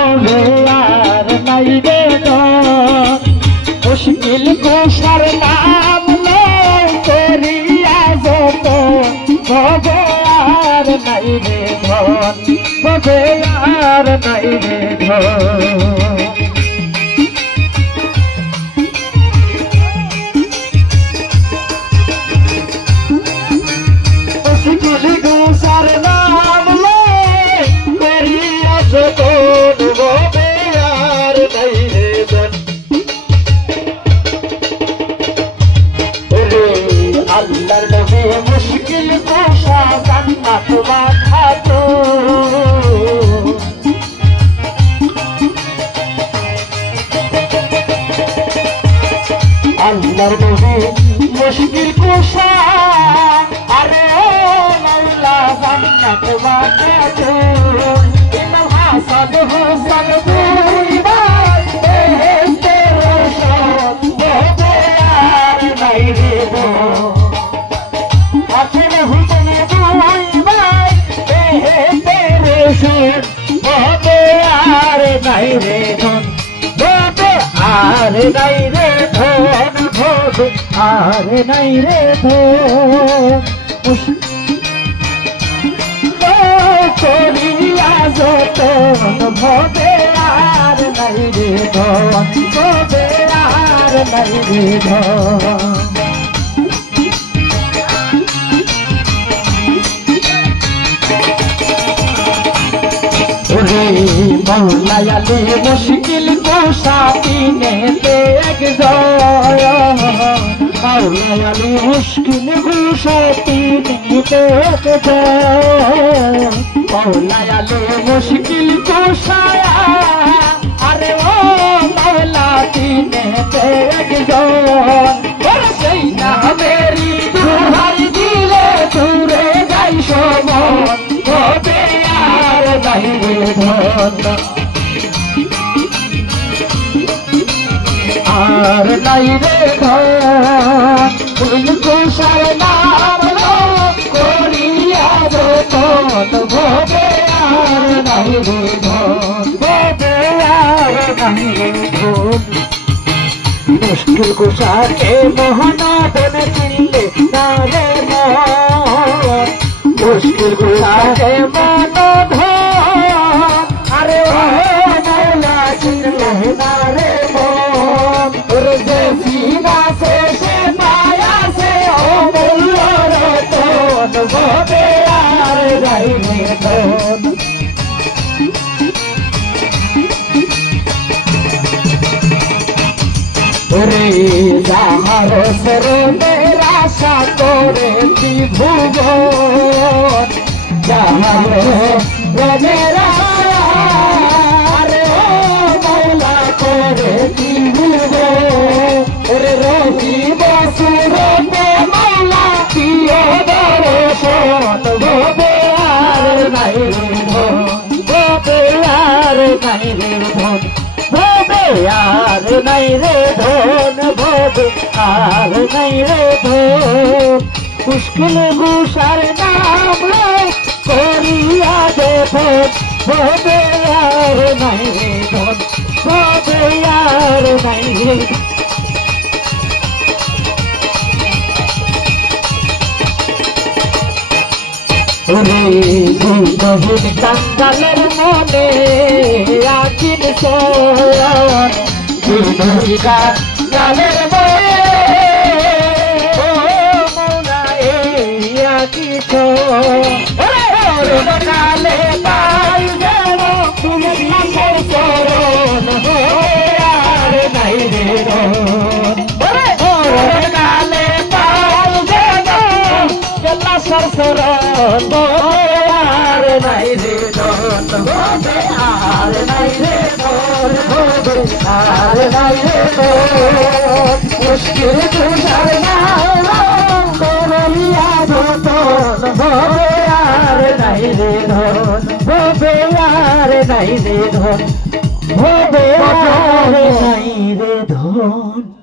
ভবে আর নাই রে ধন মুশকিল কুশার নাম লয় করিয়া যত ভবে আর নাই রে ধন ভবে আর নাই রে ধন আল্লাহর নবী মুশকিল কুশা জান্নাত বাঁধাতো আল্লাহর নবী মুশকিল কুশা আরে মাওলা জান্নাত বাঁধাতো ইমাম হাসান হোসেন দুই ভাই বেহেশতে রোশন হবে আর নাই রে হাসান হোসেন দুই ভাই বেহেশতে রোশন হবে আর নাই রে ধন হবে আর নাই রে ধন হবে আর নাই রে ধন করিয়া যতন ভবে আর নাই রে ধন ভবে আর নাই রে ধন ওরে মওলাই আলী মুশকিল কুশা তিনেতে একজন মওলাই আলী মুশকিল কুশা তিনেতে একজন মওলাই আলী মুশকিল কুশা আরে ও মওলা তিনেতে একজন ওরে সেই না মেরি দুহাই দিলে দূরে যাই সমন হবে আর নাই রে ধন আর নাই রে ধন ফুল কুশার নাম করিয়া যতন ভবে আর নাই রে ধন ভবে আর নাই রে ধন মুশকিল কুশাকে মহানাদন চিনলে না রে মন মুশকিল কুশাকে মন আরে ও মওলা চিনলে না রে মন ওরে যে সিনা সে পায়া সে ও মওলা রতন ভবে আর নাই রে ধন ওরে যাহার শরণের আশা করে ত্রিভুবন যাহার শরণের আরে ও মওলা করে ত্রিভুবন ওরে রহিব সুরতে মওলা প্রিয় দর্শন ভবে আর নাই রে ধন ভবে আর নাই রে ধন ভবে আর নাই রে ধন ভবে আর নাই রে ধন মুশকিল কুশার নাম করিয়া দেখুন ভবে আর নাই রে ধন ভবে আর নাই রে ওরে দুঃখহীন কাঙ্গালের মনে আকিন সোন দুঃখহীন কাঙ্গালের মনে ও মওলা এই আকিন ওরে ওরে কালে পাই যেন তুমি নামের চরণ হবে আর নাই রে ধন ওরে ওরে কালে পাই যেন জল্লা সরসরণ আর নাই রে ধন ভবে আর নাই রে ধন ভবে আর নাই রে ধন মুশকিল কুশার নাম করিয়া যতন ভবে আর নাই রে ধন ভবে আর নাই রে ধন ভবে আর নাই রে ধন।